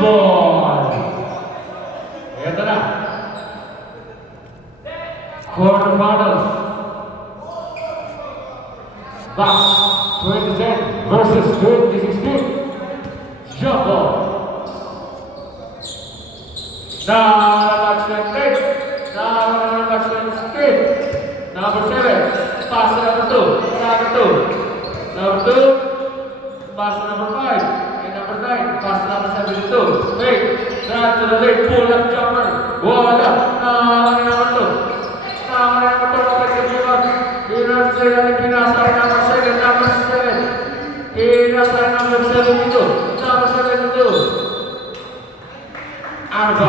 ball. Ito na. Quarterfinals. Box 2010 versus 2016. Jump ball. Number 7, pass to number 2. Number 2, pass to number 5. And number 9, pass to number 72. Wait, drive to the left, pull up jumper. Wala. Number 2. Pinasa number 7. Pinasa number 72. Number 72. Arba.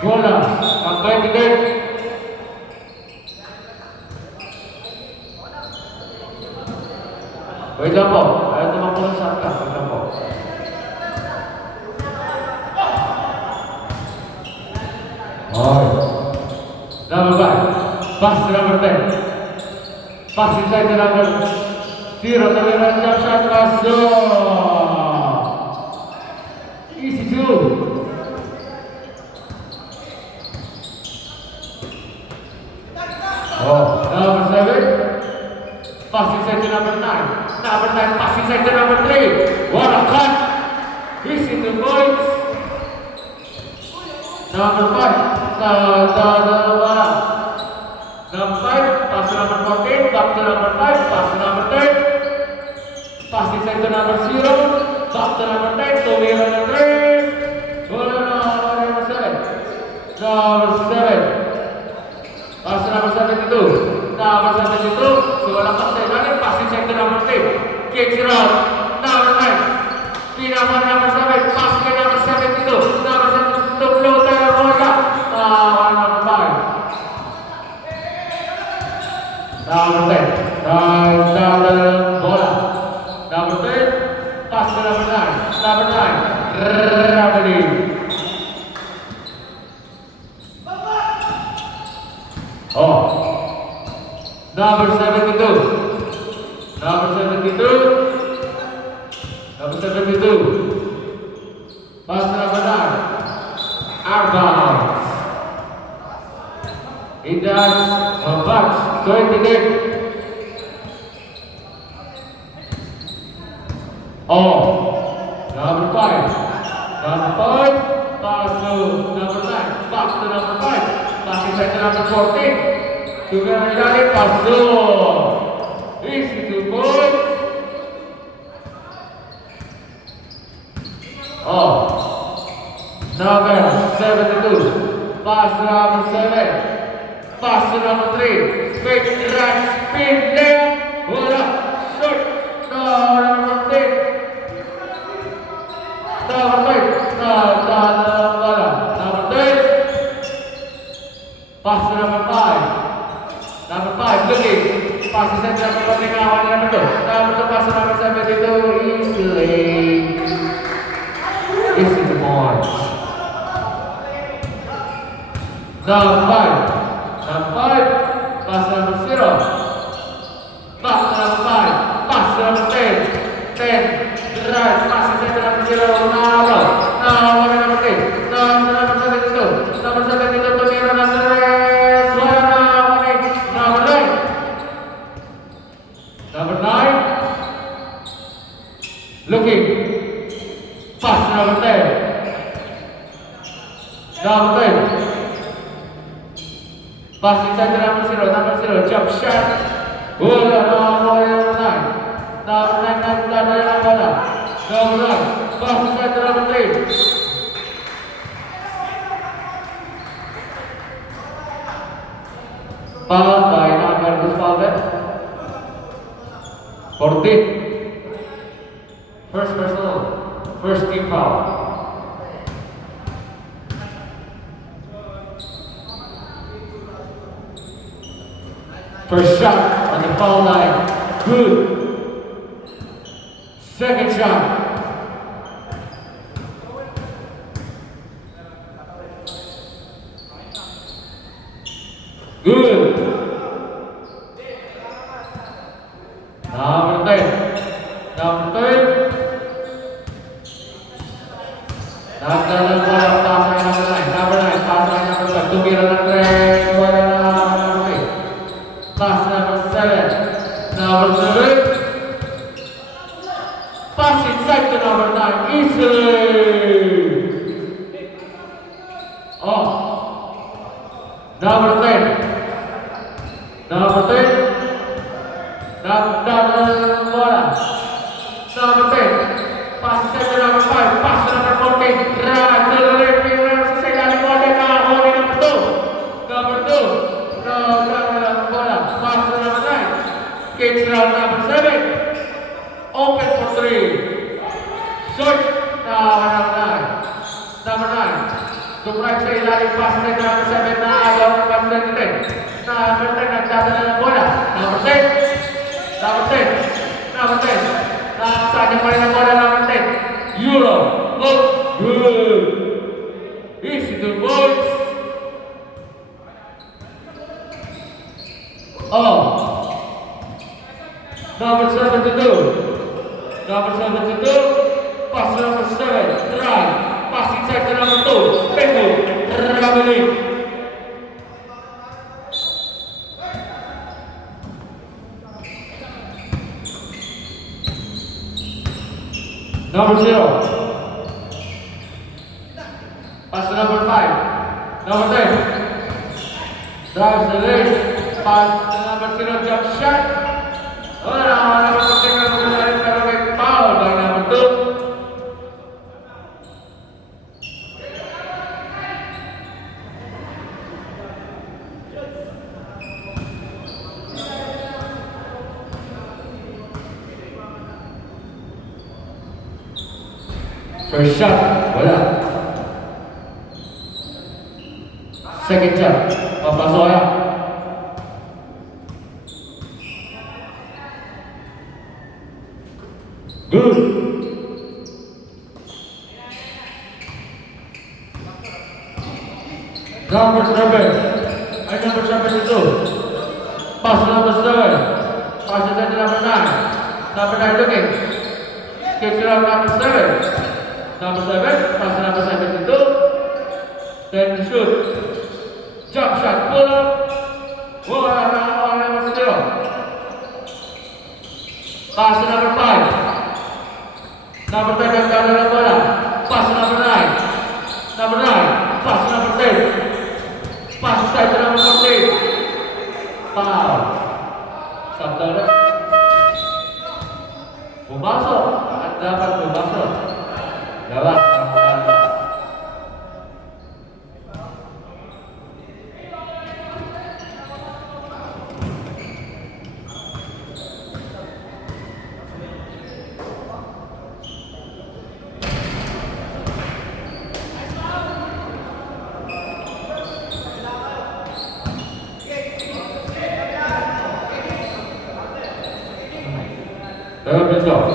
Bola. Ang 28. Wait lang po. Ayaw naman po ng sakta. Wait lang po. Okay. Number 5. Pass to number 10. Pass inside to number 0. Talagang jump shot. Pass. Easy 2. Number 7. Pass inside to number 9. Number 9 pass inside to number 3. What a cut! Easy 2 points. Number 5. Number 5, pass to number 14, back to number 5, pass to number 10. Pass inside to number 0, back to number 10, to number 3. Number 7. Number 7. Pass to number 72. Number 72. So walang pass sa ilalim. Pass inside to number 3. Kicks it out. Number 9. Pinasa number 7. Pass kay number 72. Number 72. Floater. Bola. Number 5. Number 10. Bola. Number 10. Pass to number 9. Number 9. Gravity. Number 72. Number 72. Number 72. Pass to number 9. Outbounds. It does a bunch. 28. Number 5. Number 5. Pass to number 9. Back to number 5. Pass inside to number 14. Juga mencari pasur. Easy 2 points. Number 72. Pass to number 7. Pass to number 3. Straight right spin left. Bola short. Number 10. Number 10. Pass to number 5. Number 5, looking. Passes at number 1, number 2. Number 2, pass to number 72, easily. Easy to points. Number 5. Number 5, pass to number 0. Back to number 5. Pass to number 10. 10. Right, passes at number 0. Number 10. Number 72. Number 72, tumira na sa rest. Number 9. Looking. Pass number 10. Number 10. Pass inside to number 0. Number 0. Jump shot. Bola. Number 9. Number 9. Number 9. Pass inside to number 3. Foul by number who's fouled there? 14. First personal. First team foul. First shot on the foul line. Good. Second shot. Good. Number 10. Number 10. Nagdalang bola, pasang number 9. Number 9, pasang number 5. Tumira ng 3. Bola na number 8. Pass number 7. Number 7. Pass inside to number 9. Easily. Oh. Number 10. Number 10. Nagdalang bola. Number 10. Pass inside to number 5. Pass to number 14. Gradually, sa ilalim mo na nakahuli number 2. Number 2. Nagdalang bola. Pass to number 9. Kicks around number 7. Open for 3. Short. Number 9. Number 9. Tumrag sa ilalim. Pass inside to number 7 na ayaw. Pass to number 10. Number 10. Nagdadala ng bola. Number 10. Number 10. Number 10. Nakasanya pa rin ang bola number 10. Euro. Look good. Easy to boys. Oh. Number 72. Number 72. Pass to number 7. Try. Pass inside to number 2. Pengo. Traveling. Number 0. Pass to number 5. Number 10. Drives the lane. Pass to number 0. Jump shot. Number 14. Pero may foul by number 2. First shot, wala. Second shot, papasok ya. Good. Number 7. Ay, number 7 itu. Pass number 7. Pass to number 9. Number 9 looking. Kicks around number 7. Number 7, pass number 7 itu. Then shoot. Jump shot, pull up. Bola number 0. Pass number 5. Number 10 yang kalah dalam bola. Pass number 9. Number 9, pass number 10. Pass side to number 14. Foul. Sabda pumasok at dapat pumasok. Dapat go.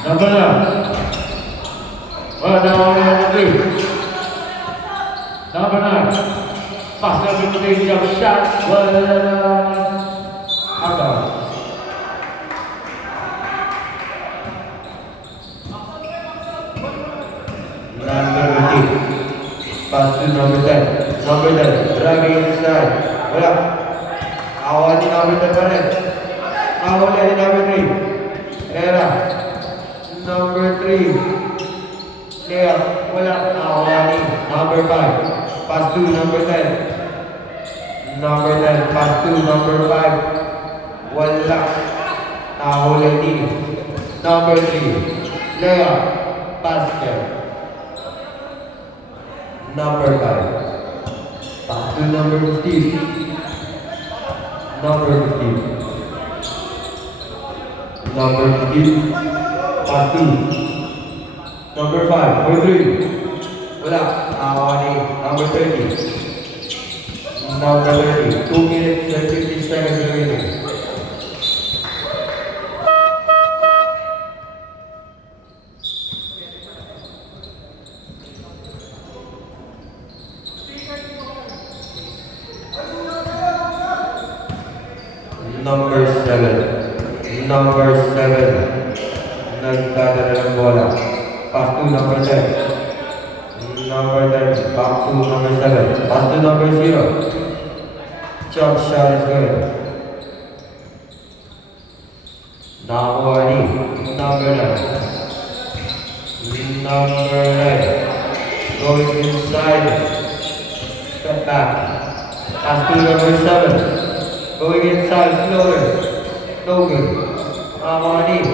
Number 9. Number 3. Number 9. Pass number 3, jump shot. Out. Number 15. Pass to number 10. Number 10. Dragging inside. Wala. Awal ni number 10 pa rin. Awal ni number 3. Era. Number 3. Lea. Wala. Awal ni number 5. Pass to number 10. Number 10. Pass to number 5. Wala. Awal ni number 3. Lea. Basket. Number 5. Pass to number 15. Number 15. Number 15. Pass to number 5. For 3. Wala. Awani. Number 30. Number 30. 2 minutes and 50 seconds remaining. Number 7. Nagdadala ng bola. Pass to number 10. Number 10. Back to number 7. Pass to number 0. Jump shot is good. Now Wani. Number 9. Number 9. Going inside. Step back. Pass to number 7. Going inside, slower. No good. Amani.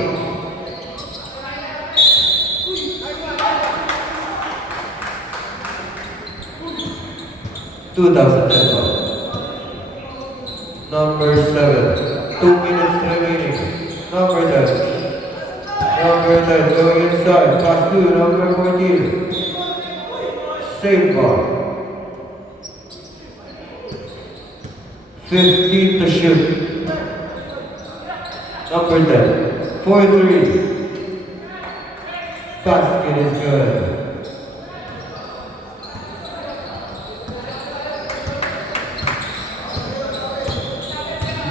Number 7. 2 minutes remaining. Number 10. Number 10 going inside. Pass to number 14. Save ball. 15 to shoot. Number 10. 4-3. Basket is good.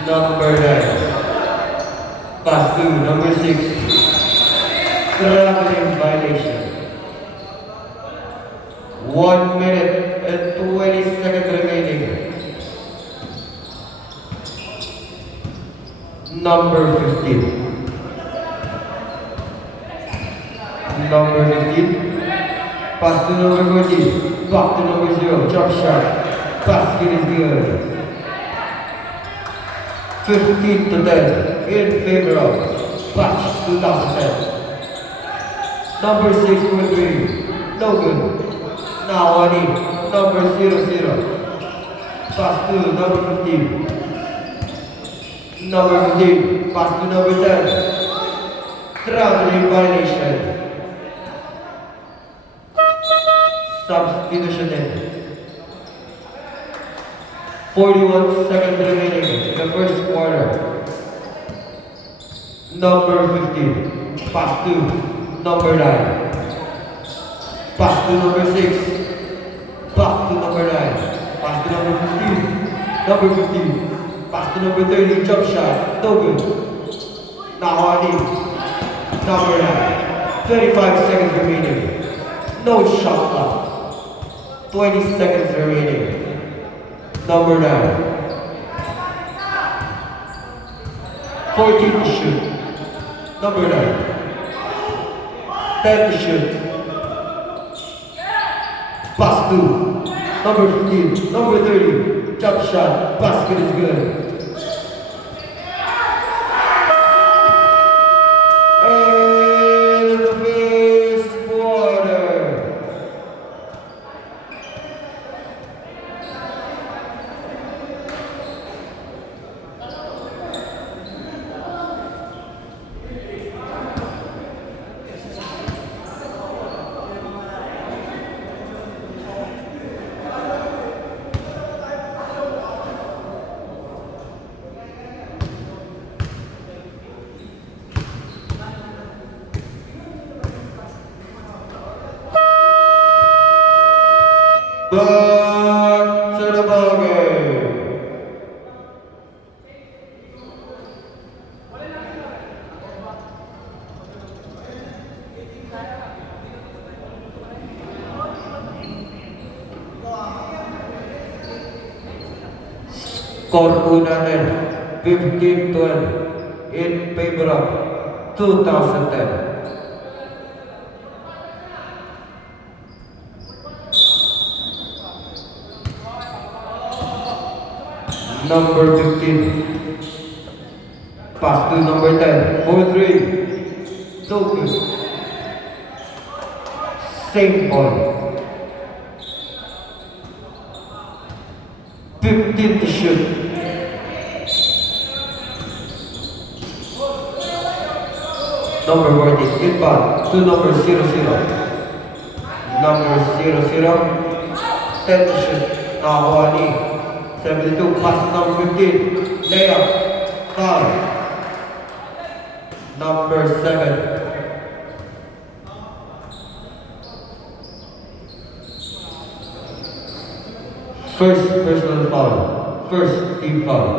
Number 9. Pass to number 6. Traveling violation. 1 minute and 20 seconds remaining. Number 15. Number 15. Pass to number 14. Back to number 0. Jump shot. Basket is good. 15 to 10 in favor of Batch 2010. Number 6 for 3. No good. Now Ani. Number 0-0. Pass to number 15. Number 15. Pass to number 10. Traveling violation. Substitution in. 41 seconds remaining in the first quarter. Number 15. Pass to number 9. Pass to number 6. Back to number 9. Pass to number 15. Number 15. Pass to number 30. Jump shot. No good. Now Ani. Number 9. 25 seconds remaining. No shot clock. 20 seconds remaining. Number 9. 14 to shoot. Number 9. 10 to shoot. Pass to number 15. Number 30. Jump shot. Basket is good. And the first quarter. Back to the ballgame. Score po natin 15-12 in favor of 2010. Number 15. Pass to number 10. 4-3. No good. Same ball. 15 to shoot. Number 14. Good ball. To number 0-0. Number 0-0. 10 to shoot. Now Ani. 72, pass number 15, layup, foul. Number 7. First personal foul, first team foul.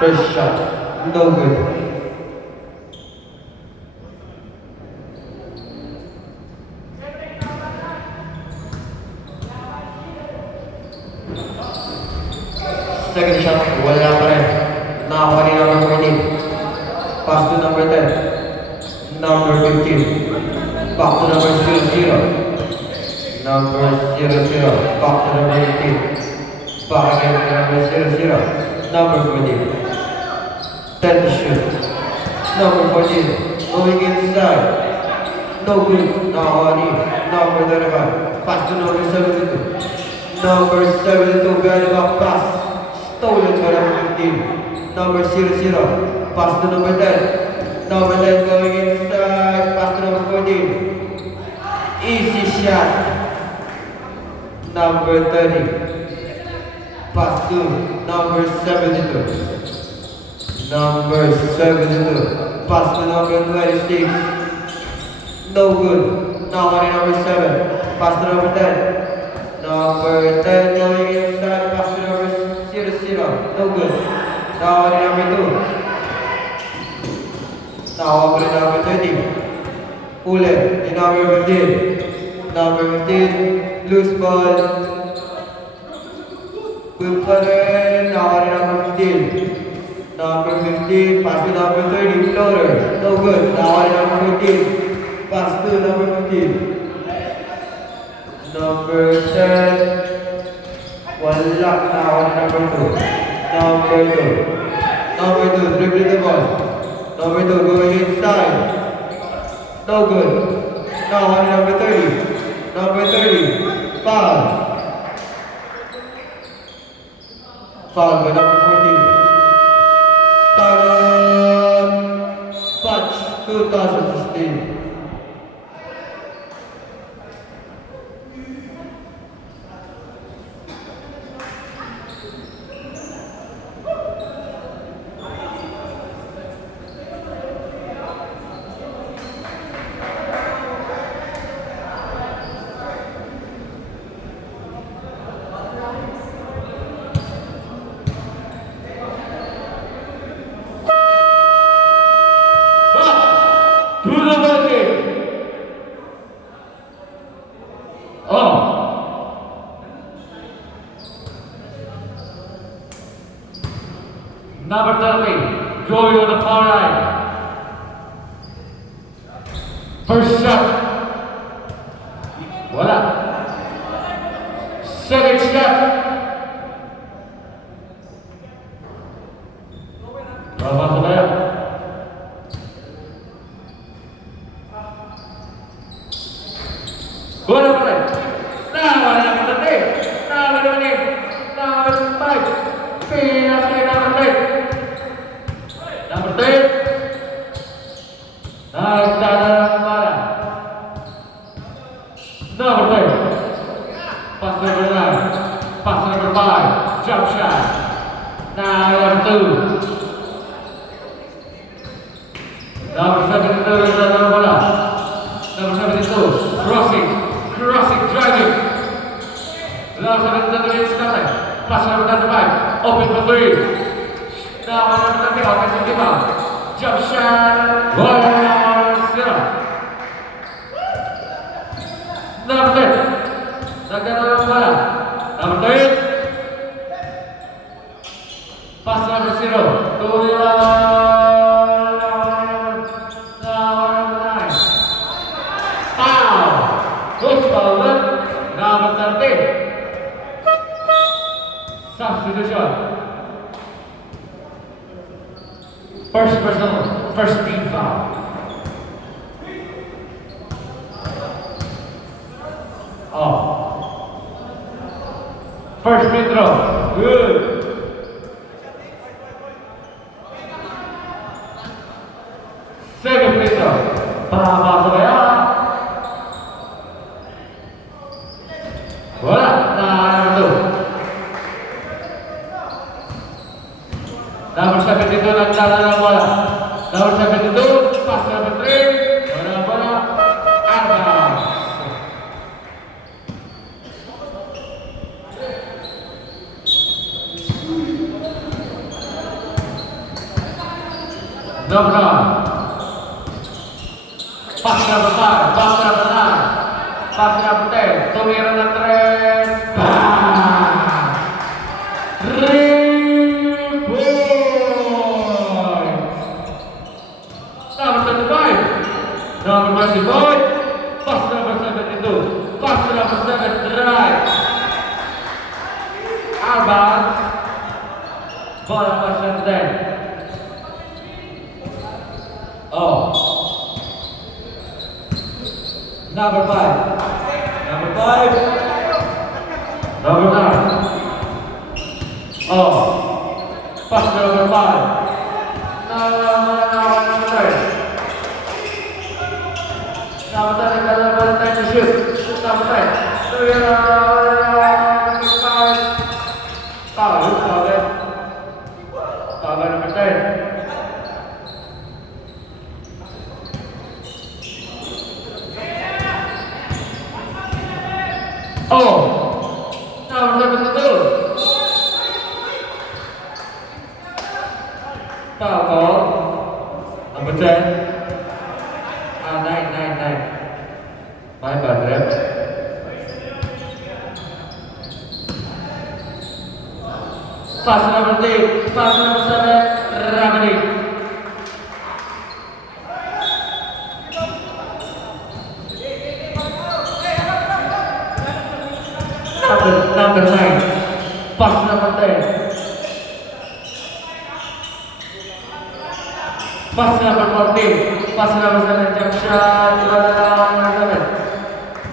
First shot, no good. Second shot, wala pa rin. Nakakuha ni number 14. Pass to number 10. Number 15. Back to number 00. Number 00. Back to number 18. Back again to number 00. Number 14. 10 to shoot. Number 14. Going inside. No good. Nakakuha ni number 35. Pass to number 72. Number 72. Behind the back pass. Stolen by number 15. Number 00. Pass to number 10. Number 10 going inside. Pass to number 14. Easy shot. Number 30. Pass to number 72. Number 72. Pass to number 26. No good. Now on number 7. Pass to number 10. Number 10 going inside. Pass to number 00. No good. Now on number 2. Now on number 30. Ulit. Di number 15. Number 15. Loose ball. Will pa rin. Now on number 15. Number 15. Pass to number 30. Floater. No good. Now on number 15. Pass to number 15. Number 10. Wala na ako na number 2. Number 2. Number 2, dribbling the ball. Number 2, going inside. No good. Now on number 30. Number 30. Foul. Foul by number 14. Taran. Patch 2016. Number 30, going on the far line. First shot. Wala. Second shot. Laban tayo. Wala pa rin. Wala pa rin. Number 5. Pinas kay number 10. Number 10. Nagdadala ng bala. Number 10. Pass number 9. Pass number 5. Jump shot. Number 2. Number 72 nagdadala ng bala. Number 72. Crossing. Driving. Number 72 is nothing. Pass number 95. Open for 3. Now number 30, offensive rebound. Jump shot. 1-0. Number 10. Nagdadala ng bala. Number 10. Pass number 0. To the number 9. Foul. Good foul. Number 30. Substitution. First team foul. First free throw. Good. Second free throw. Papasok kaya. Wala. Number 72 nagdala ng bola. Number 72, pass number 3. Wala bola. Armas. Number 9. Pass number 5. Pass number 9. Pass number 10. Tumira ng 3. Bang! 3 points! Number 25. Number 25. Pass number 72. Pass number 7. Right. Albans. Ball number 7. Oh. Number 5. Number 5. Number 9. Oh. Pass number 5. Number 10. Number 10 number 10 to shoot. Number 10. Foul number 10. Oh, number 72. Foul call. Number 10. 9. My bad, rep. Pass number 3. Pass number 7. Ramani. Number 9. Pass number 10. Pass number 14. Pass number 7. Jump shot. Number 7.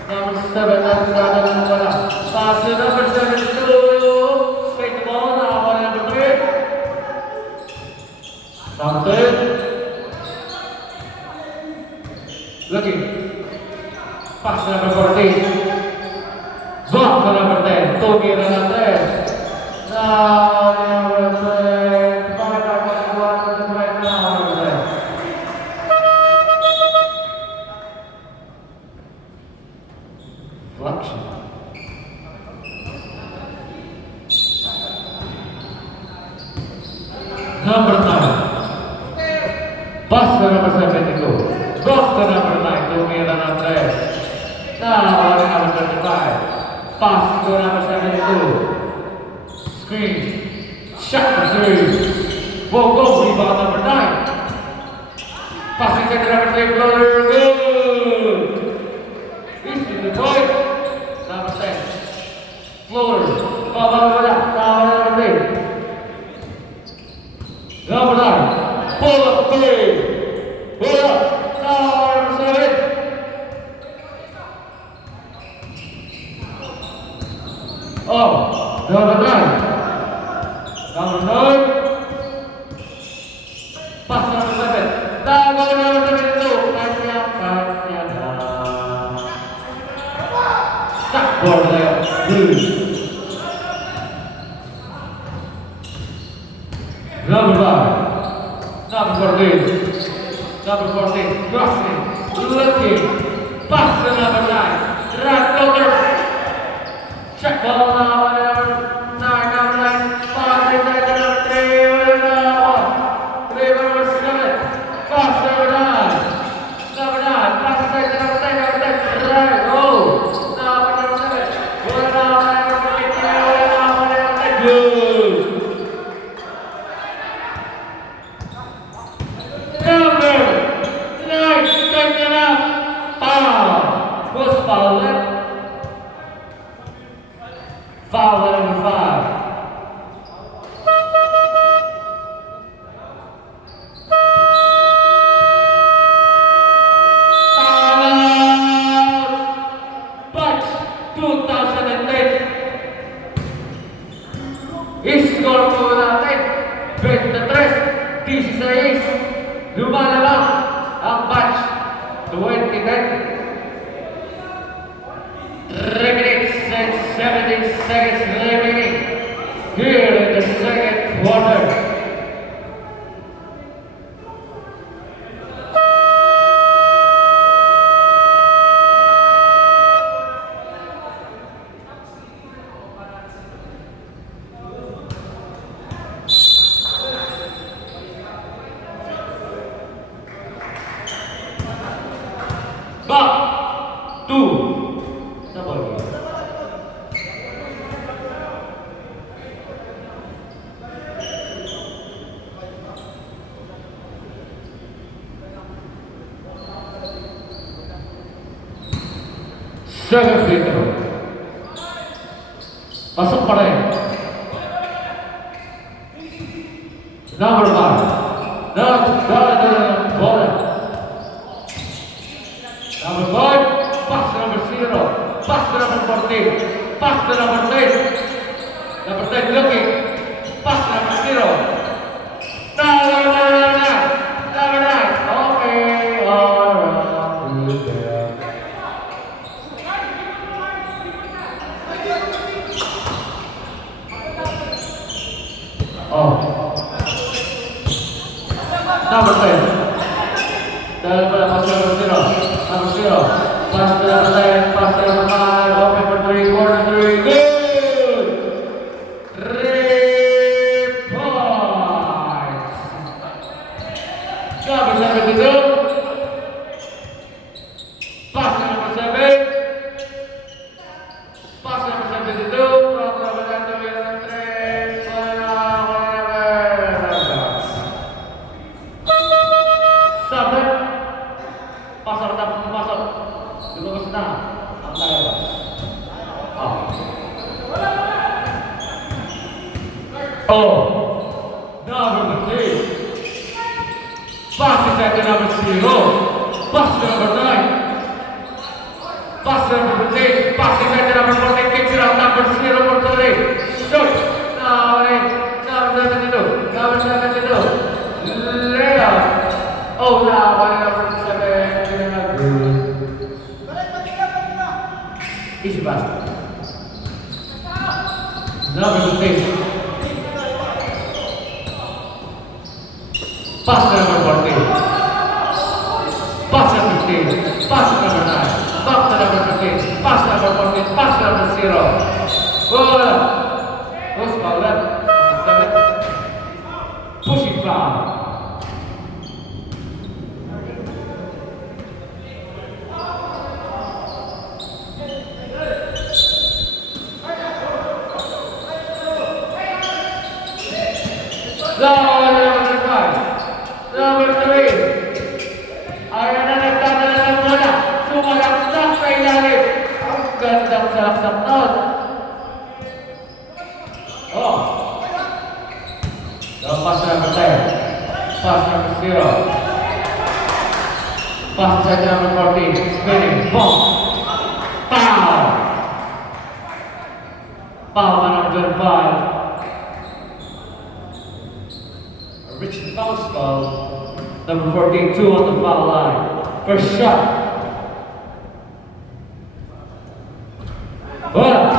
Number 7. Wala. Pass number 7 to straight ball. Number 3. Number 10. Looking. Pass number 14. Block to number 10. Tumira ng 3. Number 10. Flexion. Number 9. Pass to number 72. Block to number 9. Tumira ng 3. Number 35. Pass to number 72. Screen. Shot for 3. Whoa, go. Rebound number 9. Passing to number 3. Floater. Good. This is the point. Number 10. Floater. Wala. Number 3. Number 9. Pull up 3. Pull up. Number 7. Oh, number 9. Number 9. Pass number 7. Number 72. Kanya. Stop ball there. Good. Number 5. Number 14. Number 14. Crossing. Looking. Pass to number 9. Right floater. Check ball now, number 9, pass inside to number 3, number 7, pass number 9, pass inside to number 10, right, oh, number 7, number 15, good. Number 9, second up, foul, who's foul left? Foul number 5. Batch 2010. Score po natin 23, 16. Lumalabang ang batch 2010. 3 minutes and 17 seconds remaining here in the second quarter. Second free throw. Pasok pa rin. Number 5. Bola. Number 5. Pass to number 0. Pass to number 14. Pass to number 10. Number 10 looking. Pass to number 0. Number 9. Okay. Alright. Good there. Oh. Number 10. Dahil pala pass to number 0. Number 0. Pass to number 10. Pass to number 5. Open for 3. Corner 3. Good! 3 points. Number 72. Pass to number 7. Pass to number 72. From number 9 to 3. Sabar. Pasok na, pasok. Lumabas na. Ang lalabas. Oh. Number 3. Pass is at the number 0. Pass to number 9. Pass to number 15. Pass is at the number 14. Kicks it out. Number 0 for 3. Shoot. Number 72. Number 72. Layup. Oh, now, number 7. Easy basket. Number 15. Pass to number 14. Pass to 15. Pass to number 9. Back to number 15. Pass to number 14. Pass to number 0. Bola. Who's foul left? 7. Pushing foul. Number 5. Number 3. Ayan na nagdadala ng bola. Sumalaksak sa ilalim. Ang gandang salaksak nun. Oh. So, pass number 10. Pass number 0. Pass to number 14. Spinning. Boom. Foul. Foul by number 5. Richard bounce foul. Number 14, 2 on the foul line. First shot. Bola.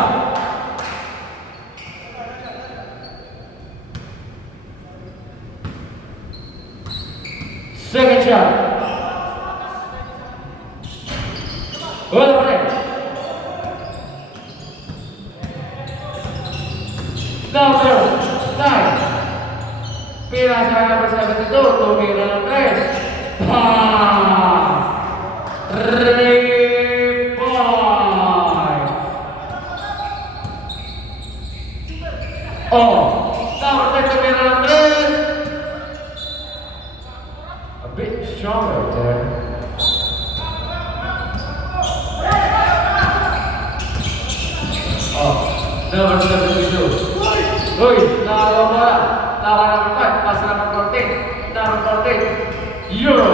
Second shot. Bola pa rin. Number 9. Pila sa number 72, tumira ng 3. Pa! 3 points! Oh! Number 10, tumira ng 3. A bit stronger there. Oh! Number 72. Uy! Nakagawa mo na! Tawa number 5, pass number 14. Number 14. Euro.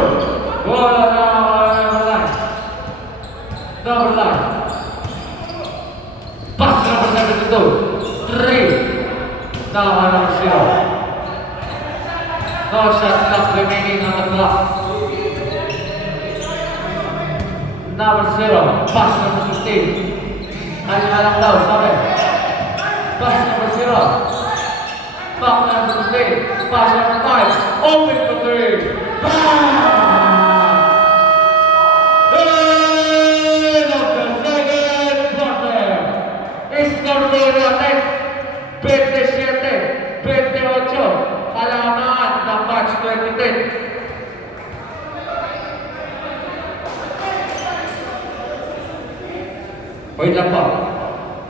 Bola number 9. Number 9. Pass number 72. 3. Tawa number 0. No shot clock remaining on the clock. Number 0. Pass number 15. Kaya lang daw, sabi. Pass number 0. Back number 3, pass number 5, open for 3. End of the second quarter. Score natin, 27, 28, kalamangan ng match 2010. Wait lang po.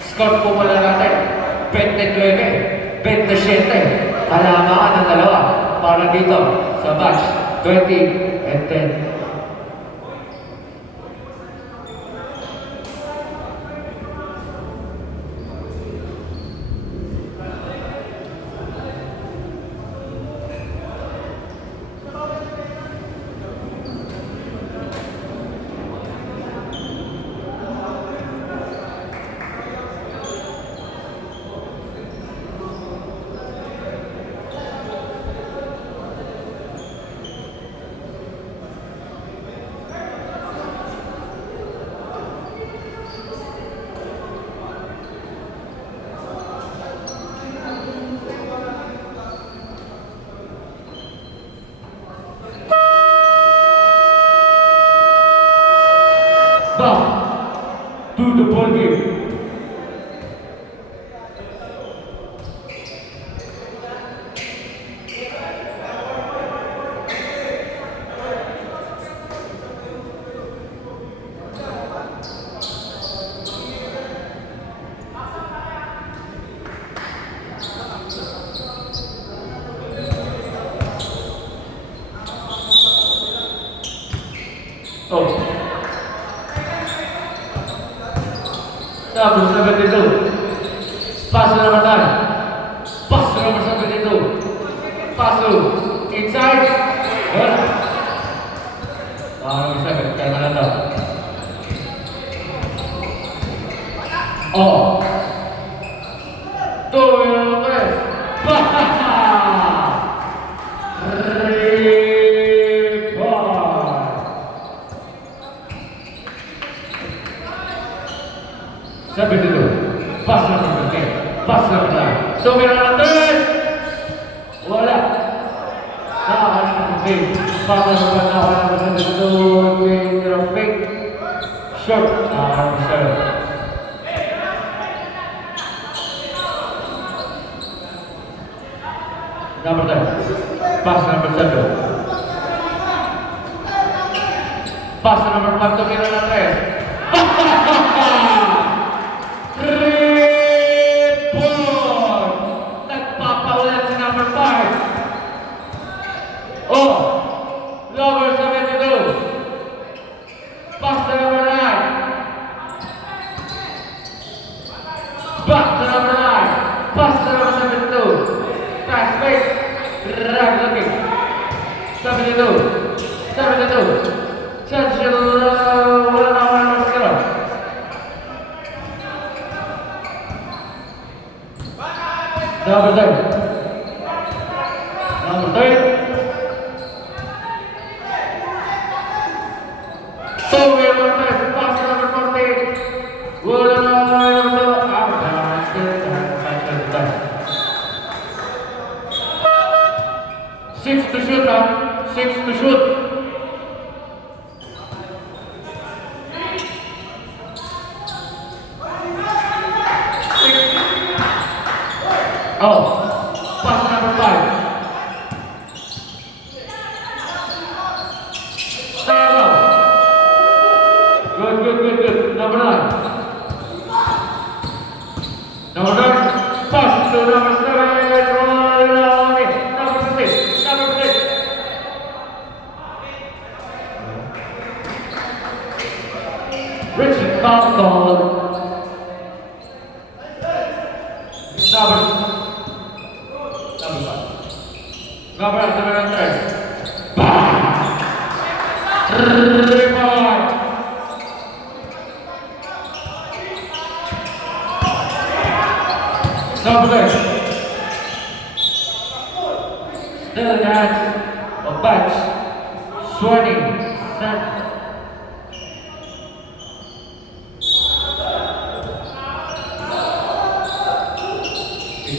Score po pala natin, 29. 27, kalamangan ng dalawa para dito sa batch 20 and 10. number 72. Pass to number 9. Pass to number 72. Pass to inside. Wala. Number 7. Kaya na daw. Oh. Two number 3. Sampai dulu, pas number 10, pas number 9. So meron ng 3. Wala. Nakakalala ng fake. Para sa pagkakalang sa dito, yung fake. Short. Number 7. Number 10. Pass number 7. Pass number 5 to meron ng 3. Report! Nagpapaulan si number 5. Oh! Number 72. Pass to number 9. Back to number 9. Pass to number 72. Pass fake. Right looking. 72. 72. Touch it. Wala na ako ng zero. Number 10. Number 10. So we will pass number 14. Wala na ako ng zero. Six to shoot now. 6 to shoot. Oh, pass number 5. Good. Number 9. Number 9. Pass to number 7. Roll it. Number 15. Number 15. Richard Carlton. Number 3. Rebound. Number 6. Still has a bunch. Sweating.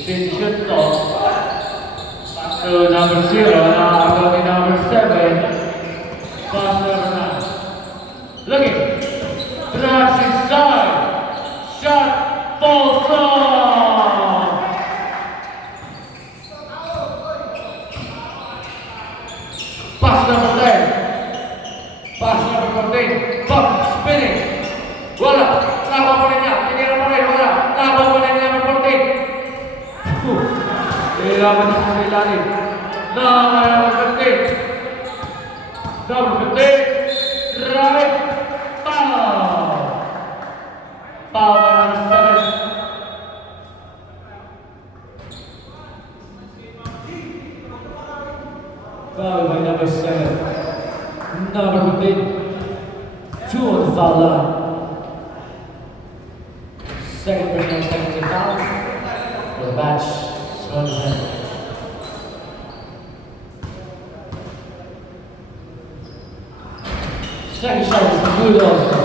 Shoot off. So number 0, now going to number 7. Pass number 9. Looking. Drives inside. Shot falls off. Pass number 10. Pass number 14. Pop spinning. Wala. Laban pa rin niya. Tinira pa rin. Wala. Laban pa rin number 14. Kailangan sa ilalim. Number 15. Number 15. Right. Foul. Foul by number 7. Foul by number 7. Number 15. 2 on the foul line. Second personal, second to foul. The match. Second shot is good also.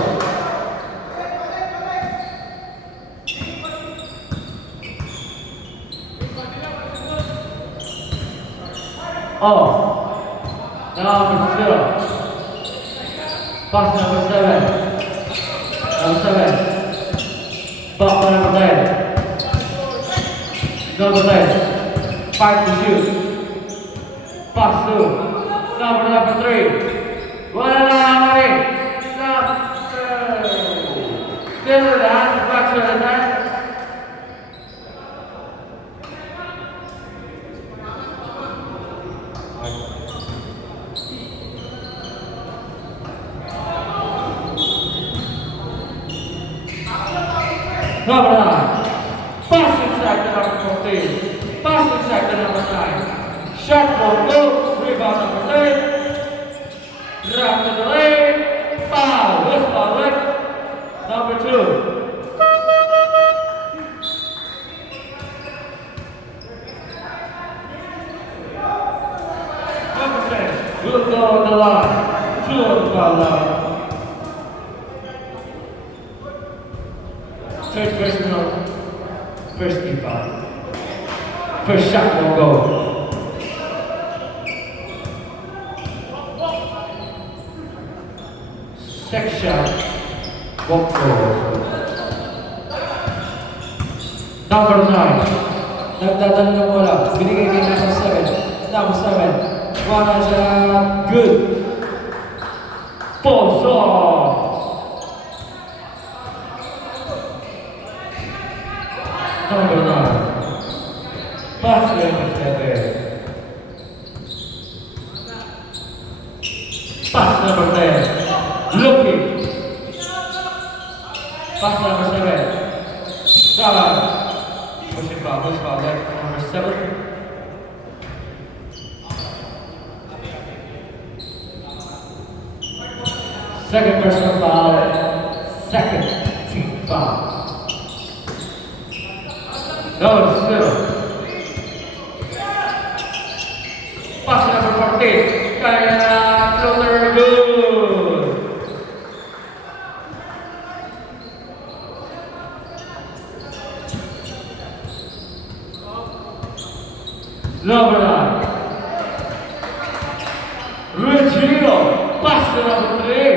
Oh, number 0. Pass number 7. Number 7. Back to number 10. Number 10. 5 to shoot. Pass to number 3. Wala na rin. Still with the hands back to the net. Number 9. Pass inside to number 14. Pass inside to number 9. Shot won't go. Rebound number 10. Drop to the lane. Foul. Who's fouled? Number 2. Number 10. Will go on the line. 2 on the foul line. Third personal. First team foul. First shot won't go. Second shot won't go. Number 9. Nagdadala ng bola. Binigay kay number 7. Number 7. One shot. Good. Falls off. Number 9. Pass number 7. Pass number 10. Looking. Pass number 7. Salah. Pushing foul. Push foul. Number 7. Second personal foul. Second team foul. Number 0. Pass number 14. Kaya floater good. Number 9. Regino. Pass number 3.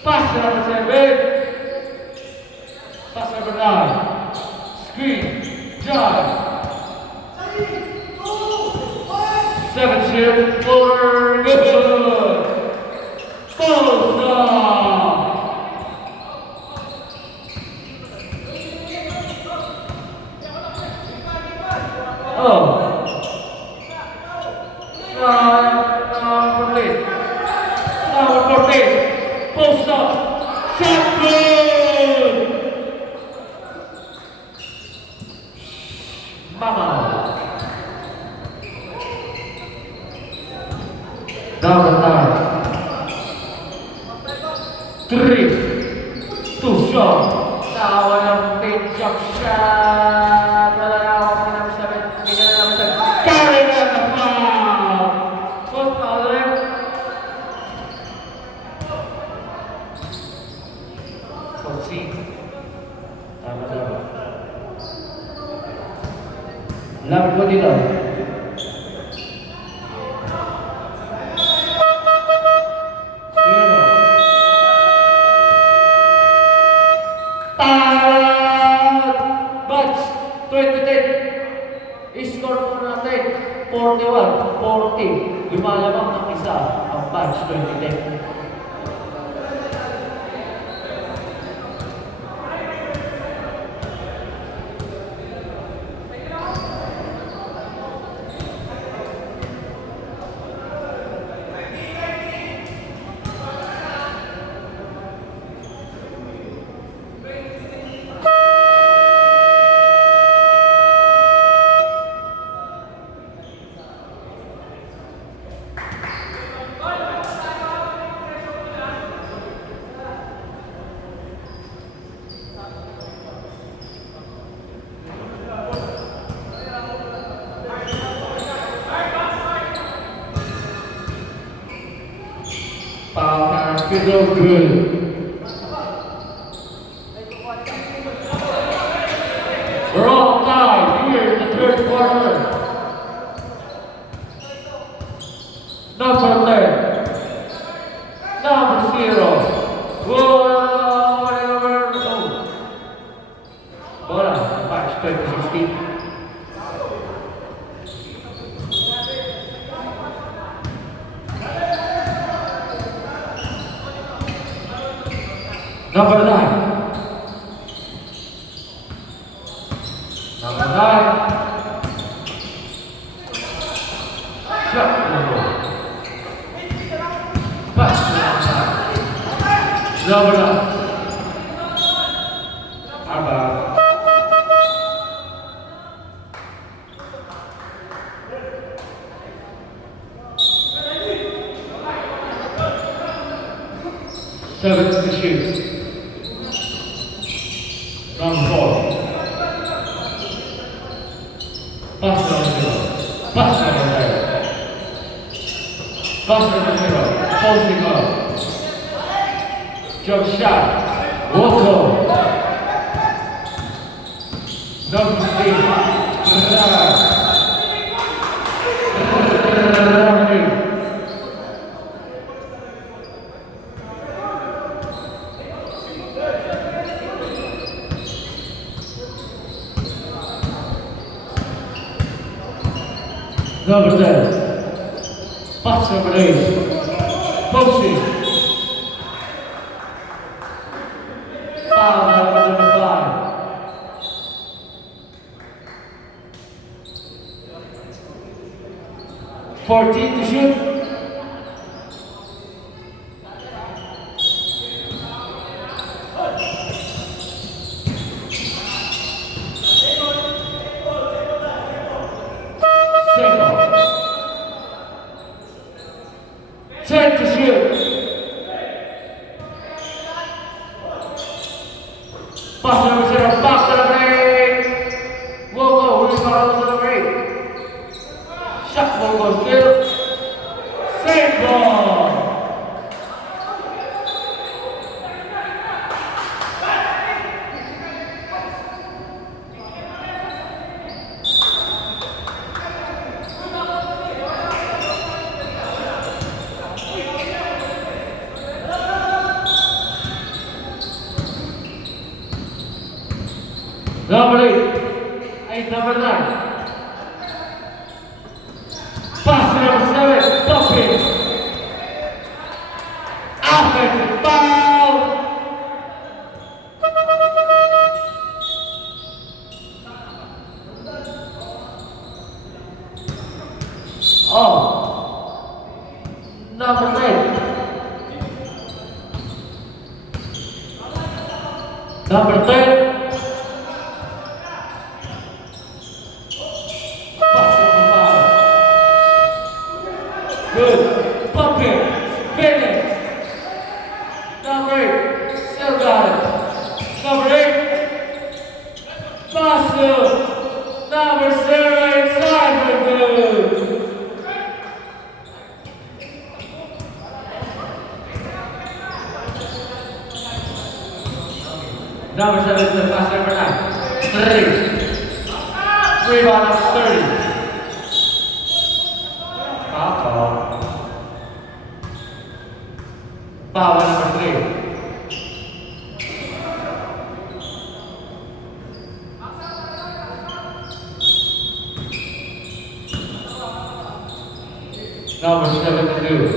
Pass number 7. Pass number 9. Screen, drive. 7 shoot, floater, good. Falls off. Oh. Number 14. Number 14. Post up. Shot good. Mama. Number 9. 3. 2 shot. Now a big jump shot. Wala na ako ng number 7. Hindi na number 7. Carry na the foul. Post foul rin. Coaching. Tama. Lapit ko dito. Batch 2010. I-score po natin 41-40. Lumalamang ng isa ang batch 2010. Feel good. We're all tied here in the third quarter. Number 10. Number 0. Whatever. Oh. Bola, match 2016. Number 9. Number 9. Shot number. Pass number 9. Number 9. 7 to shoot. Number 4. Pass number 0. Pass number 9. Pass number 0. Posting up. Jump shot. Walk on. Number 3. Number 10. Pass number 8. Posting. Foul number 5. Fourteen to shoot. Second. 10 to shoot. Pass number 0, back to number 8. Whoa, rebound to number 8. Shot will go still. Save ball. Number 8, number 9. Pass to number 7, stopping. Offensive foul. Oh, number 9. Number 10. Good. Pump it. Spin it. Number 8. Still got it. Number 8. Pass to number 0 inside for good. Number 7 to pass number 9. 3. Rebound number 30. Foul number 3. Number 72.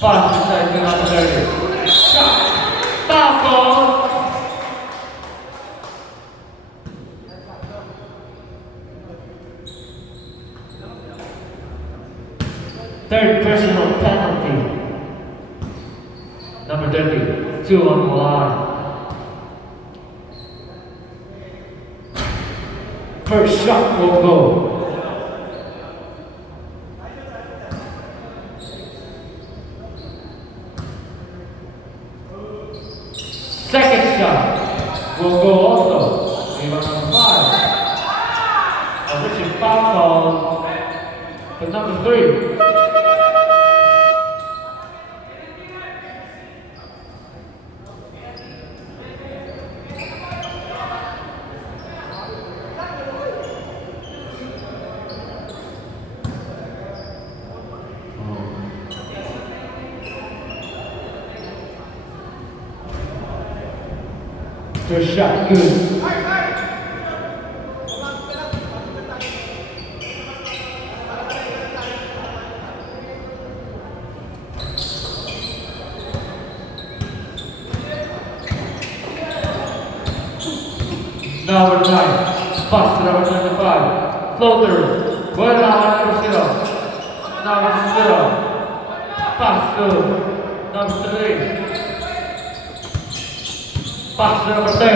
Pass inside to number 30. Shot. Foul ball. Third personal penalty. Number 30, 2 on the line. First shot will go. Second shot will go also. Rebound number 5. A Richard foul call for number 3. First shot, good. Number 9, pass to number 25, floater, well number 0, number 0, pass to number 3, pass to number 10,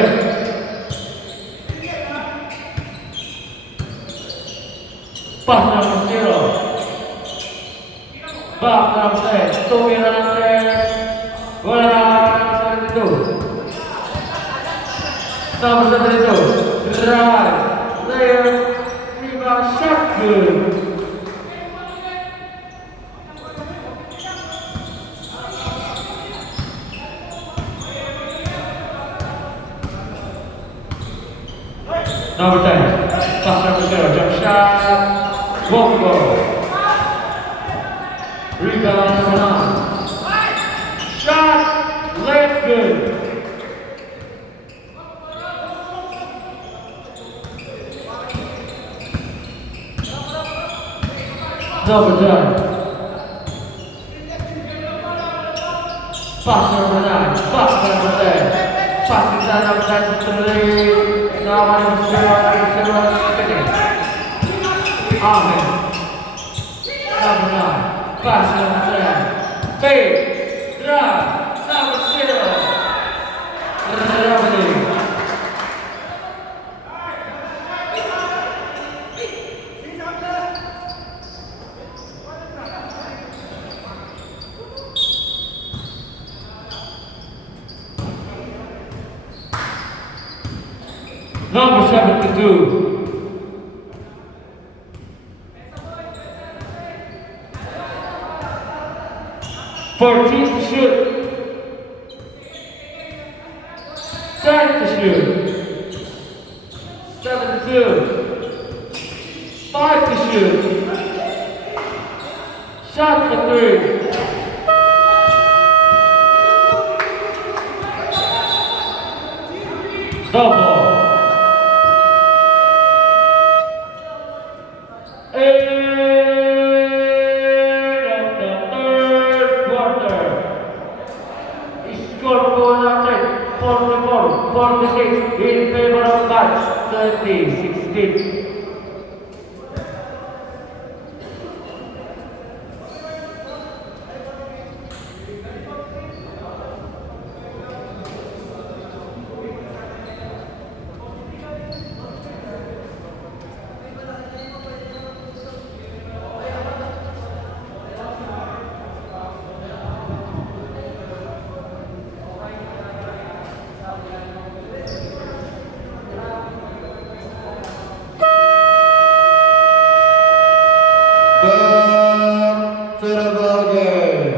pass to number 0, Back to number 10. Tumira ng 3. Wala na number 72. Number 72. Drive. Player. Rebound. Shot. Good. Number 10. Pass number 0. Jump shot. Walk ball. Rebound number 9. Shot. Left. Good. Number 10. Pass number 9. Pass number 10. Pass inside number 10 to 3. Now number 0 spinning. Amen. Number 9. Pass number 10. Fade. Drive. Number 0. Traveling. Number 72. Fourteen to shoot. 10 to shoot. 72. 5 to shoot. Shot for 3. Double. Score natin 44-46 in favor of match 2016. Back to the ball game.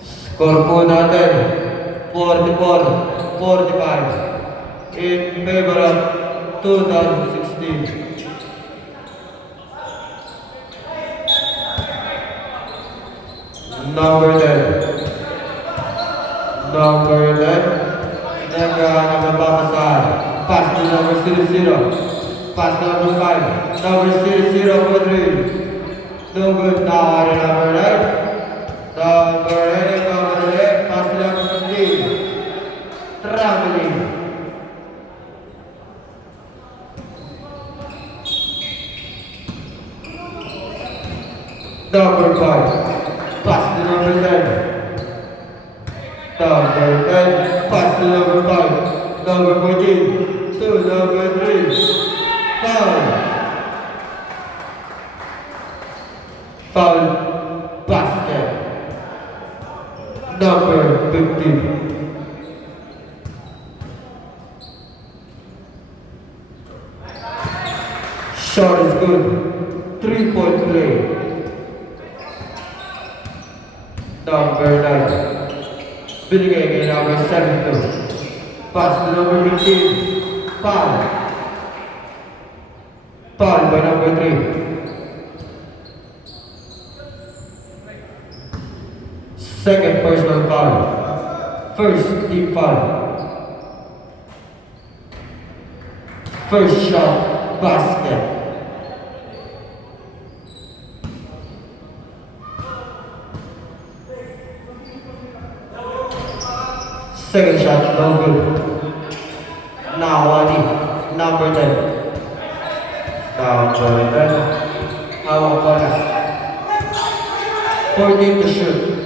Score po natin 44-45 in favor of 2016. Number 10. Number 10. Naghahanap ng papasahan. Pass to number 00. Pass to number 5. Number 00 for 3. No good. Now on number 9. Number 8. Number 8. Pass to number 15. Traveling. Number 5. Pass to number 10. Number 10, pass to number 5. Number 14, to number 3. Foul. Foul basket. Number 15. Shot is good. 3-point play. Number 9. Binigay kay number 72. Pass to number 15. Foul. Foul by number 3. Second personal foul. First team foul. First shot, basket. Second shot, no good. Now Wadi, number 10. Number 10. Hawak ko na. 14 to shoot.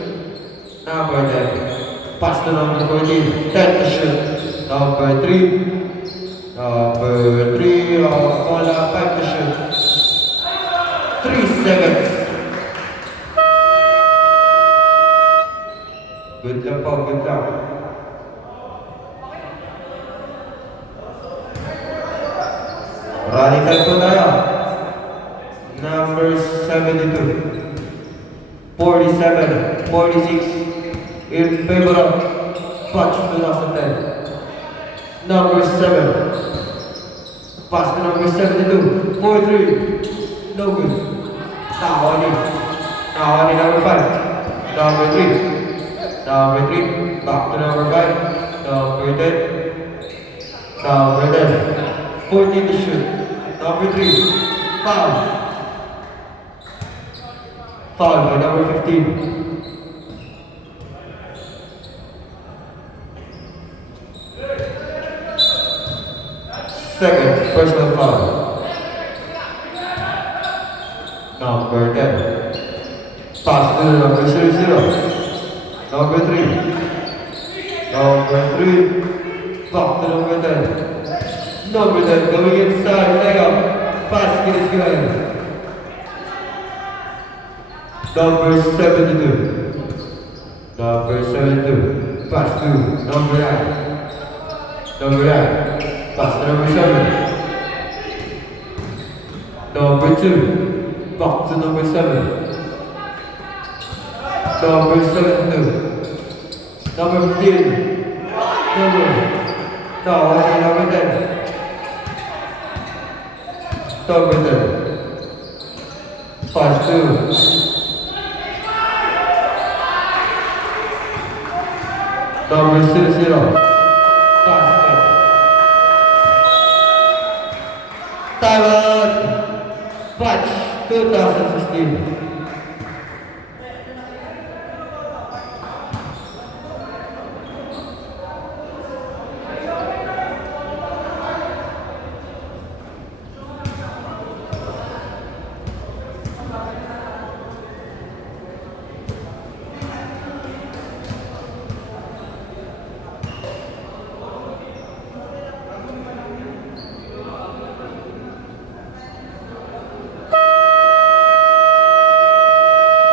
Number 10. Pass to number 14. 10 to shoot. Number 3. Number 3. Coca-Cola. 5 to shoot. 3 seconds. Good lang po, good lang. Running time po tayo. Number 72. 47, 46 in favor of Patch 2010. Number 7. Pass to number 72. 4-3. No good. Now on number 5. Number 3. Number 3. Back to number 5. Number 10. Number 10. 14 to shoot. Number 3. Foul. Foul by number 15. Second, personal foul. Number 10. Pass to number 0-0. Number 3. Number 3. Back to number 10. Number 10 going inside, layup. Basket is good. Number 72. Number 72. Pass to number 9. Number 9. Pass to number 7. Number 2. Back to number 7. Number 72. Number 15. Number 10. Number 10. Pass to number 0-0. Basket. Timeout. Patch 2016.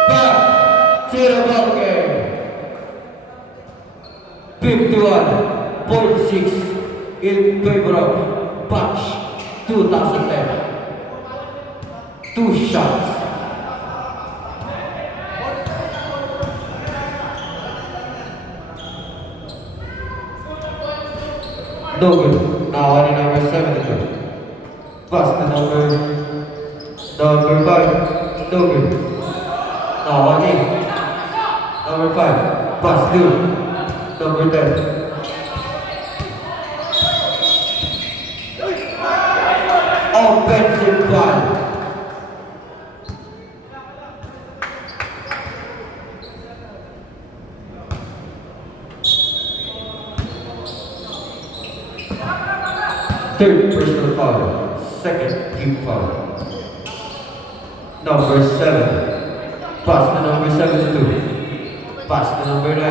Back to the ball game. 51-46 in favor of Patch 2010. 2 shots. No good. Now on number 72. Pass to number 5. No good. Now on number 5. Pass to number 10. Offensive foul. Third personal foul. Second team foul. Number 7. Pass to number 72. Pass to number 9.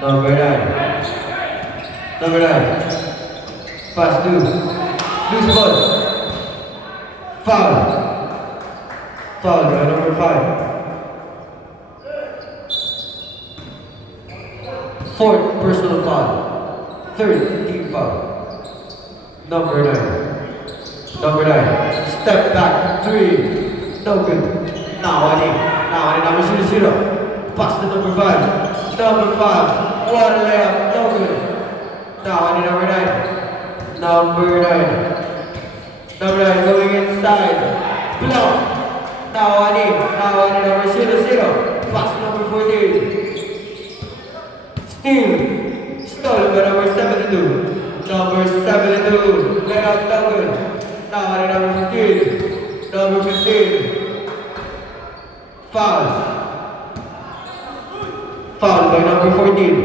Number 9. Number 9. Pass to loose ball. Foul. Foul by number 5. Fourth personal foul. Third team foul. Number 9. Number 9. Step back. 3. No good. Now on number 0-0. Pass to number 5. Number 5. What a layup. No good. Now on number 9. Number 9. Number 9 going inside. Block. Now on number 0-0. Pass to number 14. Steal. Stolen by number 72. Number 72. Layup. No good. Now on number 15. Number 15. Foul. Foul by number 14.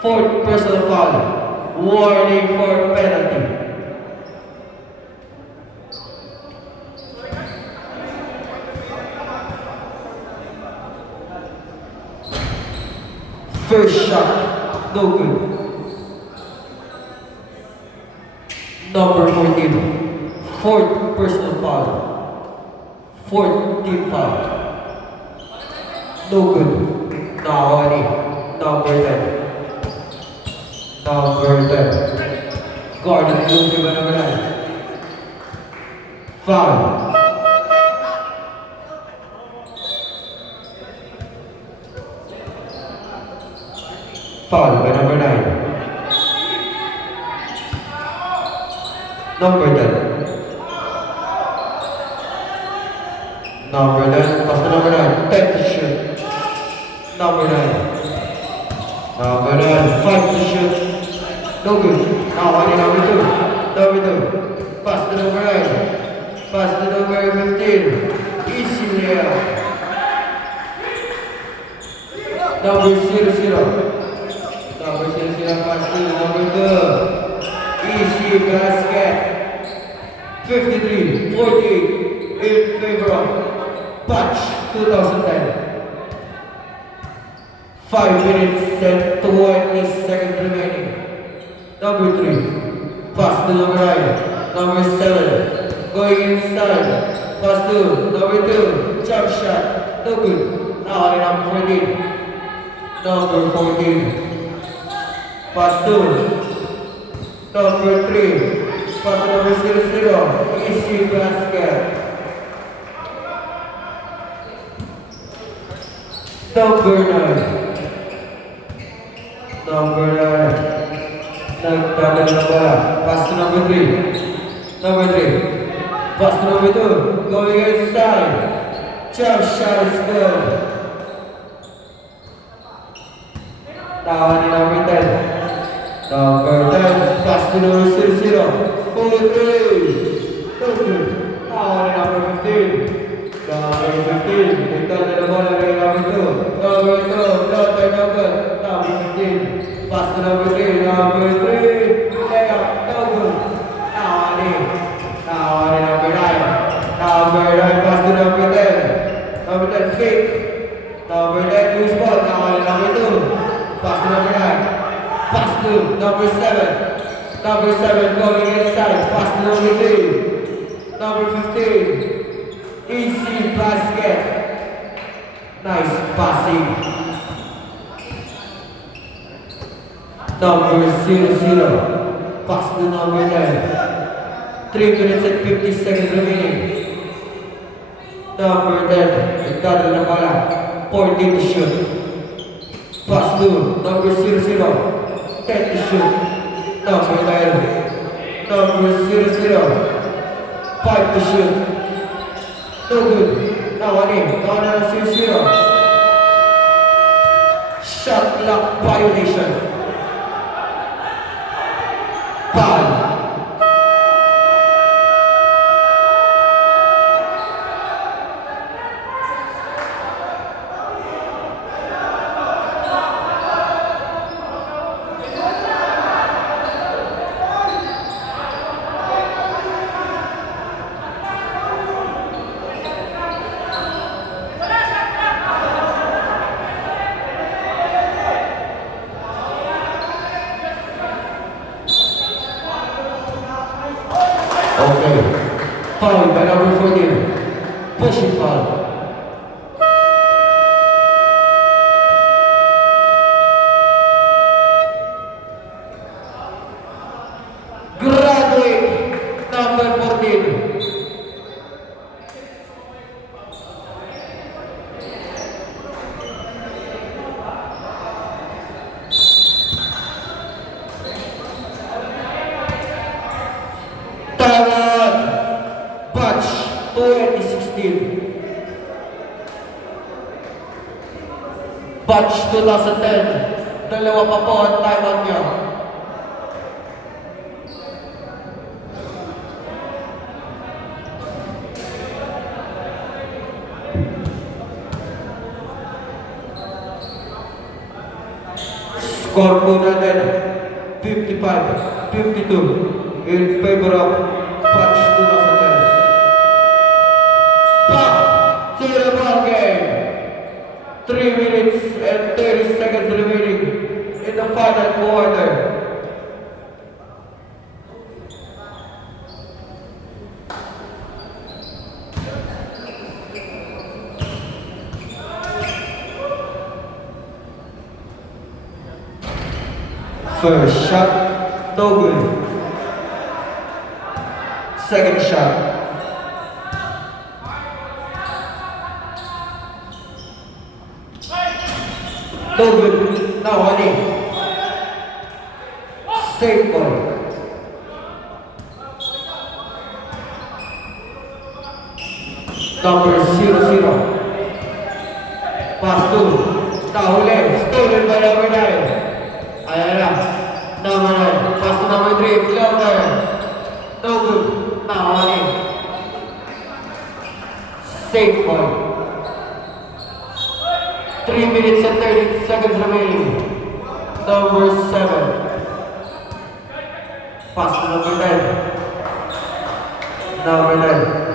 Fourth personal foul. Warning for penalty. First shot, no good. Number 14, fourth personal foul. Fourth team foul. No good. Now only number 10. Number 10. Gordon Blue, number 9. Foul. Foul by number 9. Number 10. Number 10, pass to number 9. 10 to shoot. Number 9. Number 9, 5 to shoot. No good. Now only number 2. Number 2. Pass to number 9. Pass to number 15. Easy layup. Number 0-0. Number 0-0 pass to number 2. Easy basket. 53-48 in favor of Patch 2010. 5 minutes and 20 seconds remaining. Number 3. Pass to number 9. Number 7. Going inside. Pass to number 2. Jump shot. No good. Now on number 14. Number 14. Pass to number 3. Pass to number 0-0. Easy basket. Number 9. Number 9. Nagtagal na ba? Pass to number 3. Number 3. Pass to number 2. Going inside. Jump shot is good. Now on number 10. Number 10. Pass to number 0-0. Pull 3. No good. Now on number 15. Number 15. Nagtagal na ba ng number 2. Number 2. Not number. Number 15. Pass to number 3. Number 3. Layup. No good. Now on number 9. Number 9. Pass to number 10. Number 10. Fake. Number 10. Loose ball. Now on number 2. Pass to number 9. Pass to number 7. Number 7 going inside. Pass to number 3. Number 15. Easy basket. Nice passing. Number 0-0. Pass to number 9. 3 minutes and 50 seconds remaining. Number 10. Nagdadala na pala. 14 to shoot. Pass to number 0-0. 10 to shoot. Number 9. Number 0-0. 5 to shoot. No good. Now on him. Now on 0-0. Shot clock violation. Foul. Okay. Foul by number 14. Pushing foul. Graduate number 14. Tawag Batch 2016. Batch 2010. Dalawa pa po ang timeout niyo. Score po natin 55-52 in favor of Batch 2010. Back to the ball game. 3 minutes and 30 seconds remaining. final quarter. First shot, no good. Second shot. No good. Now honey. Save ball. Number 0-0. Pass to. Nahuli. Stolen by number 9. Ayan na. Number 9. Pass to number 3. Floater. No good. Now honey. Save ball. 3 minutes and 30 seconds remaining. Number 7. Pass to number 10. Number 9.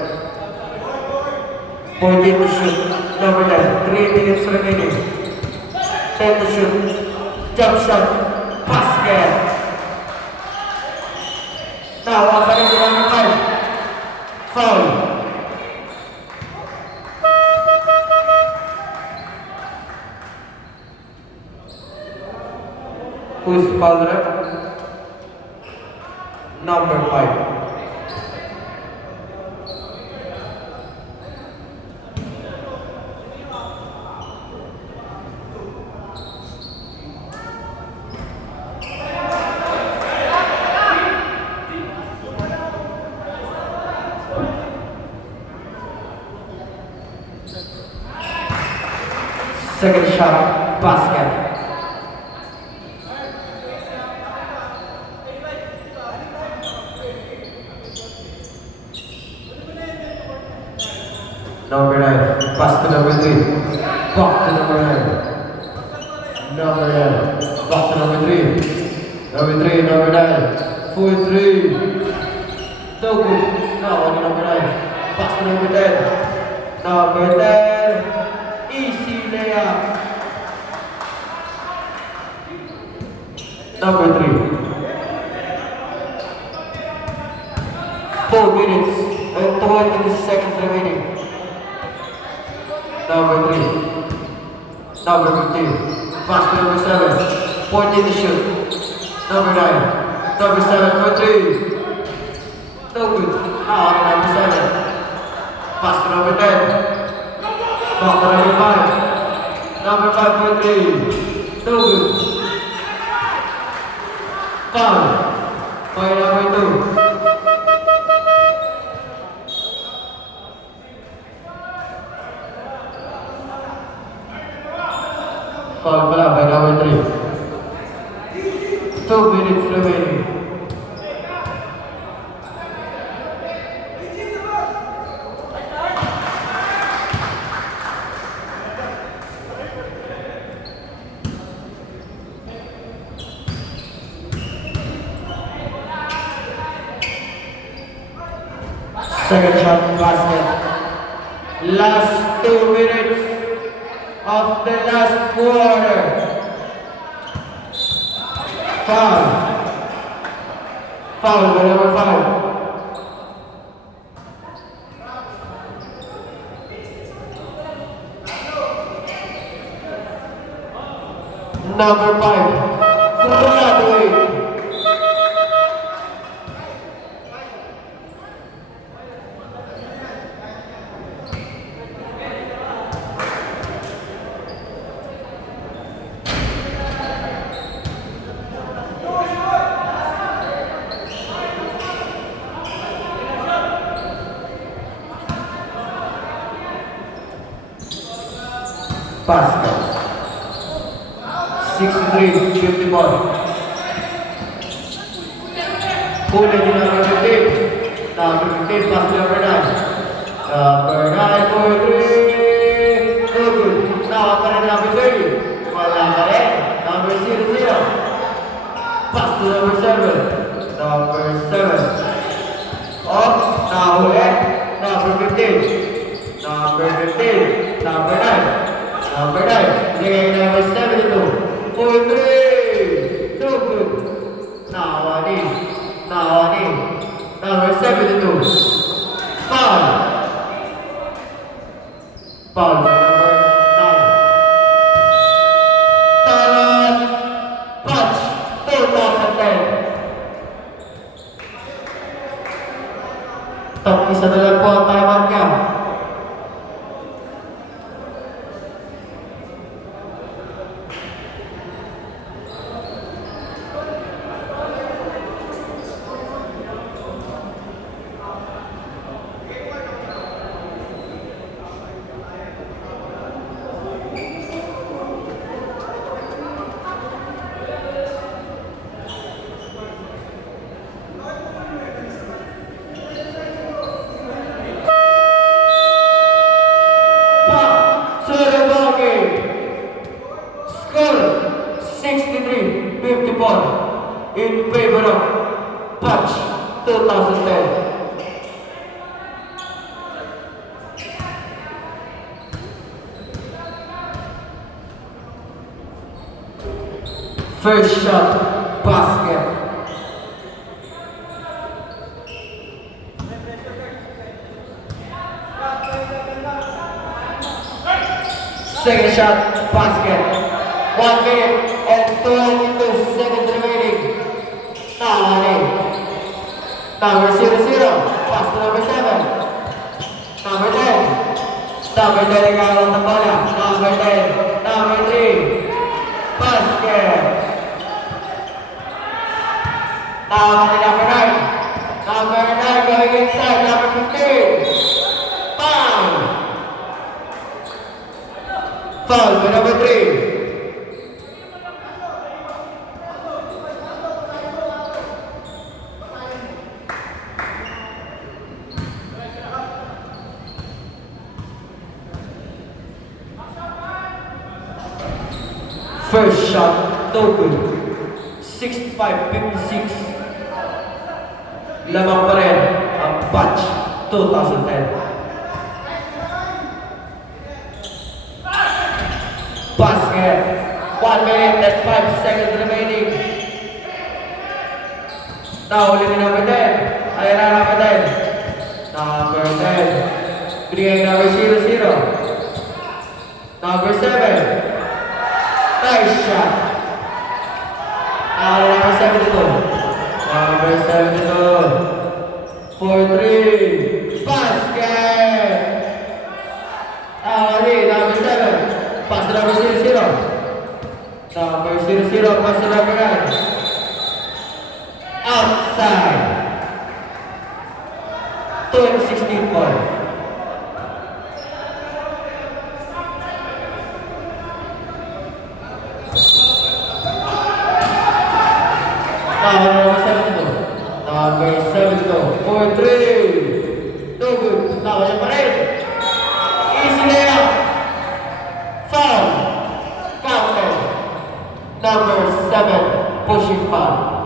14 to shoot. Number 10. 3 minutes remaining. 10 to shoot. Jump shot. Basket. Now, apa yang dilakukan? Foul. Who's foul rep? Number 5. Second shot, basket. Number 9, pass to number 3. Back to number 9. Number 9, back to number 3. Number 3, number 9. 4-3. No good. Now on number 9. Pass to number 10. Number 10. Easy layup. Number 3. 4 minutes and 20 seconds remaining. Number 3. Number 15. Pass to number 7. 14 to shoot. Number 9. Number 7 for 3. No good. Now on number 7. Pass to number 10. Back to number 5. Number 5 for 3. No good. Foul. By number 2. Foul pala by number 3. 2 minutes remaining. Second shot basket. Last 2 minutes of the last quarter. Foul. Foul, whatever foul. Number 5. Graduate. Basket. 63, 50 ball. Huli di number 15. Number 15, pass to number 9. Number 9 for 3. No good. Now, apa na number 30? Wala ka rin. Number 0-0. Pass to number 7. Number 7. Up. Now, huli. Number 15. Number 15. Number 9. Number 9, bigay number 72, for 3. Foul. Foul by number 9. Talon Punch 2010. Top isa na lang po ang timeout niya. Score 63-54 in favor of Punch 2010. First shot, basket. Second shot, basket. 1 minute and 22 seconds remaining. Nahali. Number 0-0. Pass to number 7. Number 10. Number 10 nagkakaroon ng bola. Number 10. Number 3. Basket. Tama ni number 9. Number 9 going inside. Number 15. Foul. Foul by number 3. First shot, no good. 65-56. Lamang pa rin ang Punch 2010. Basket. 1 minute and 5 seconds remaining. Nahuli ni number 10. Ayan na number 10. Number 10. Binigay number 0-0. Number 7. Nice shot. Number 72. Number 72. 4-3. Basket. Number 7. Pass to number 0-0. Number 0-0. Pass to number 9. Outside. 2016 ball. Number 72. Number 72. 4-3. No good. Tawa niya pa rin. Easy layup. Foul. Counter. Number 7. Pushing foul.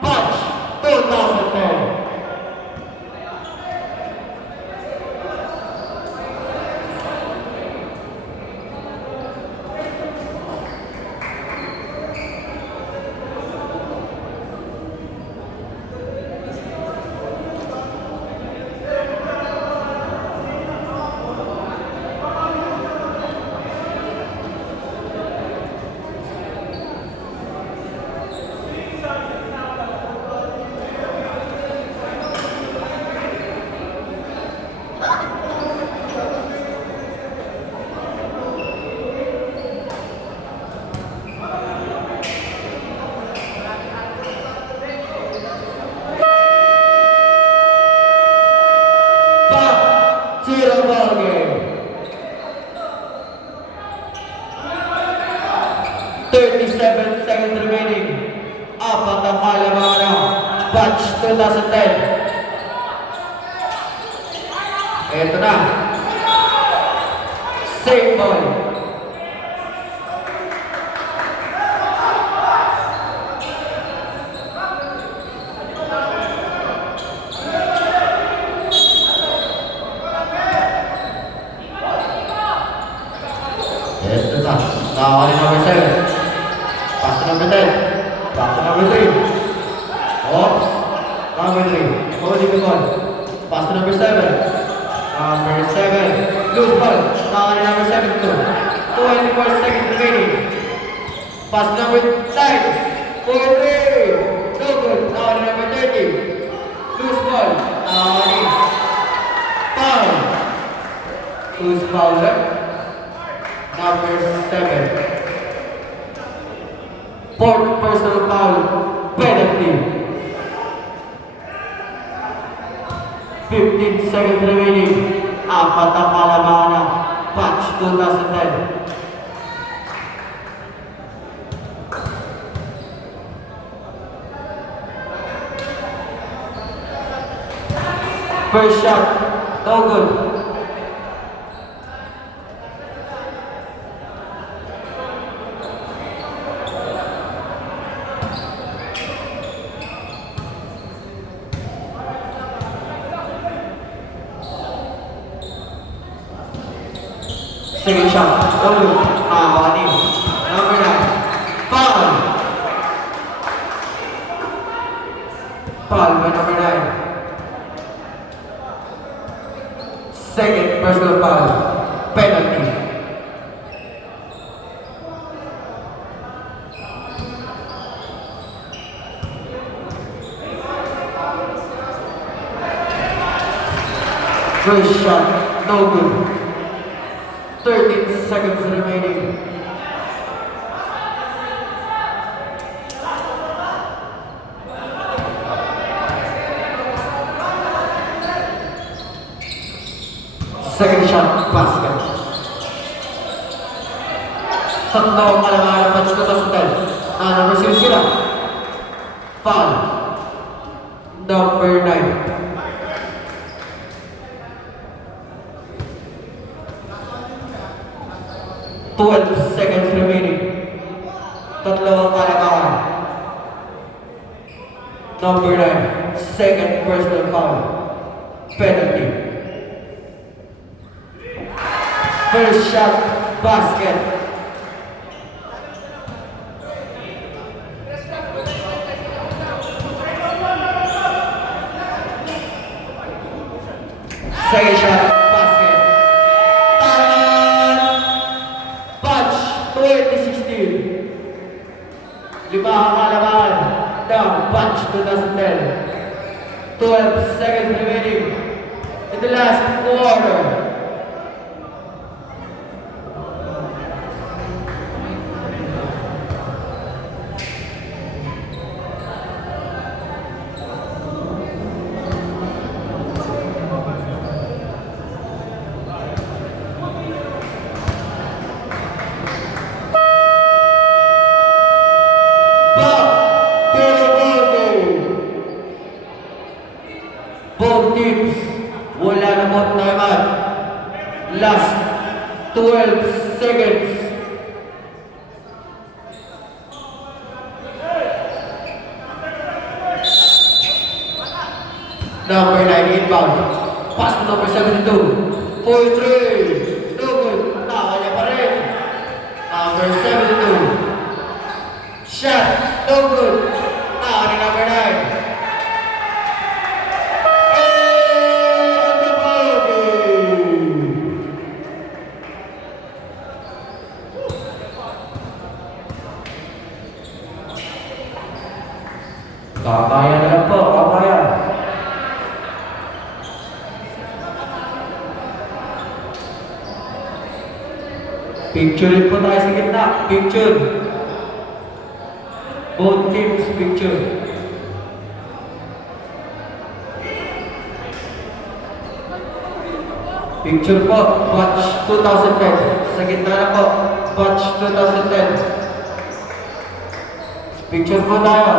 Punch 2010. Zero ball game. 37 seconds remaining. Apat ang kalamangan na. Punch 2010. Ito na. Same ball. Yes, the touch. Now on number 7. Pass to number 10. Back to number 3. Oops. Number 3. Holding the ball. Pass to number 7. Number 7. Loose ball. Now on number 7 too. 24 seconds remaining. Pass to number 9. 4-3. No good. Now on number 30. Loose ball. Now on foul. Loose foul left. Number 7. Fourth personal foul, penalty. 15 seconds remaining. Apat ang kalamangan. Patch 2010. First shot, no good. Second shot, no good. Mahawani. Number 9. Foul. Foul by number 9. Second personal foul. Penalty. First shot, no good. 13 seconds remaining. Second shot, basket. Tatlo ang kalamangan ng Patch 2010. Number 0 sila. Foul. Number 9. 12 seconds remaining. Tatlo ang kalamangan. Number 9. Second personal foul. Penalty. First shot, basket. Second shot, basket. Patch 2016. 5 ang kalamangan ng Patch 2010. 12 seconds remaining in the last quarter. Both teams, wala na mo naman. Last 12 seconds. Number 9 inbound. Pass to number 72. 4-3. No good. Tawa niya pa rin. Number 72. Shot. No good. Tawa ni number 9. Kabayan na lang po, kabayan. Picture po tayo sa gitna. Picture. Both teams, picture. Picture po, Batch 2010. Sa gitna na po, Batch 2010. Picture po tayo.